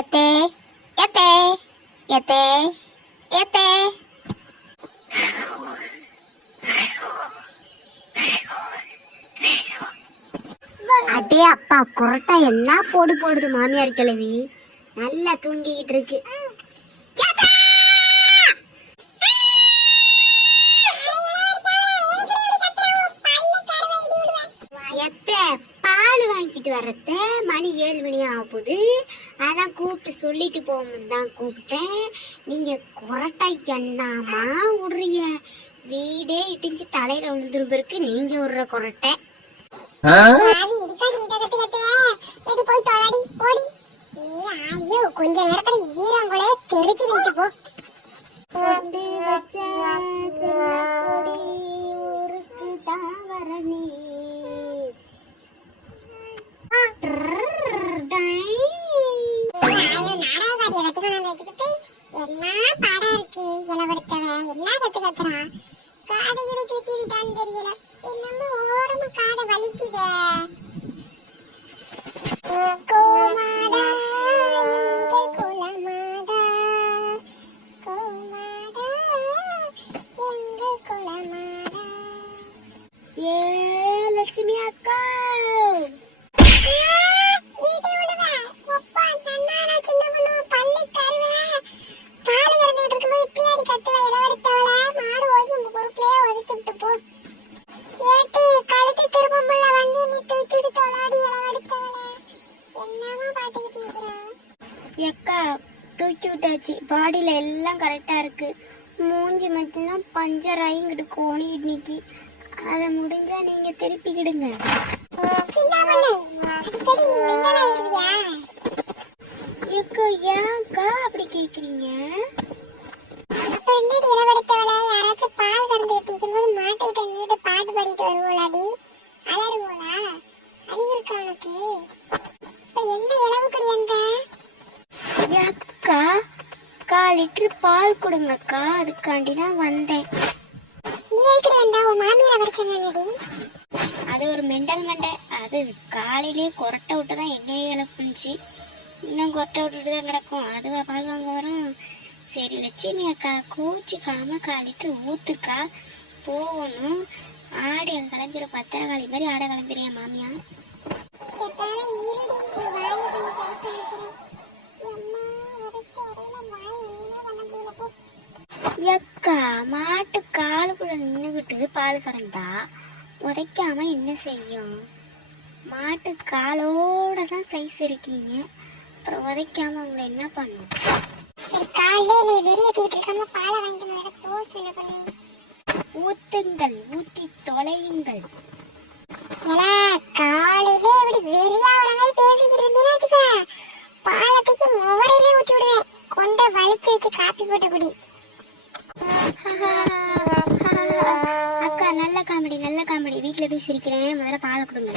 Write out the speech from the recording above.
எத்தே எத்தே எத்தே எத்தே அடே அப்பா குரட்டா என்ன போடுது மாமியார் கிழவி. நல்லா தூங்கிக்கிட்டு இருக்கு. பால் வாங்கிட்டு வர்றத மணி 7 மணி ஆக போகுது. அதான் கூப்பிட்டு சொல்லிட்டு போகணும்னு தான் கூப்பிட்டேன். நீங்க குரட்டா என்னமா விடுறீங்க? வீடே இடிஞ்சு தலையில விழுந்துரும் இருக்கு நீங்க விடுற குரட்டை. கொஞ்ச நேரத்துல ஈரங்களே தெரிச்சு வைக்க போ. ஊருக்கு தான் வரணி என்ன பாடா இருக்கு இளவெடுத்தவன் என்ன கத்து கத்துறான். காதை கிழக்கிட்டான்னு தெரியல. எல்லாமே ஓரமா காதை வலிக்குதே. கோமாதா எங்கள் குலமாதா கோமாதா எங்கள் குலமாதா. ஏ லட்சுமி அக்கா எக்கா தூக்கி விட்டாச்சு. பாடியில எல்லாம் கரெக்டா இருக்கு. மூஞ்சி மட்டும்தான் பஞ்சர் ஆகி இங்கிட்டு கோணி இன்னைக்கு. அதை முடிஞ்சா நீங்க திருப்பிக்கிடுங்க. எக்கா ஏன்க்கா அப்படி கேக்குறீங்க? யாராச்சும் பால் கறந்து விட்டுச்சும்போது மாட்டு விட்டு பாட்டு பாடிட்டு வருவோலாடி அலருவோலா? அறிவு இருக்கா உனக்கு? எந்த இளவு கிடையாங்க அக்கா. 1/4 லிட்டர் பால் கொடுங்கக்கா. அதுக்காண்டி தான் வந்தேன். நீ எப்படி வந்தா? உன் மாமியார் வர சொன்னாங்கடி. அது ஒரு மெண்டல் மண்டை. அது காலையிலேயே கொரட்டை விட்டு தான் என்னையே இழப்புனுச்சு. இன்னும் கொரட்டை விட்டுட்டு தான் கிடக்கும். அதுவா பால் வாங்க வரும். சரி லட்சுமி அக்கா கோச்சிக்காம 1/4 லிட்டர் ஊத்துக்கா. போகணும். ஆடு கிளம்பிற 10 காலி மாதிரி ஆடை கிளம்பிறியா மாமியா? எக்கா மாட்டு காலுக்குள்ள நின்றுகிட்டு பால் கறந்தா உதைக்காம என்ன செய்யும்? மாட்டு காலோட தான் சைஸ் இருக்கீங்க. அப்புறம் உதைக்காம உங்களை என்ன பண்ணும்? ஊத்துங்கள், ஊத்தி தொலையுங்கள். காலையிலே இப்படி வெறியா வரங்கள் பேசிக்கிட்டு இருந்தீங்கன்னா பாலத்துக்கு முவரையிலே ஊற்றி விடுவேன். கொண்ட வலிச்சு வச்சு காப்பி போட்டு குடி. அக்கா நல்ல காமெடி நல்ல காமெடி. வீட்டுல போய் சிரிக்கிறேன். முதல்ல பாலை கொடுங்க.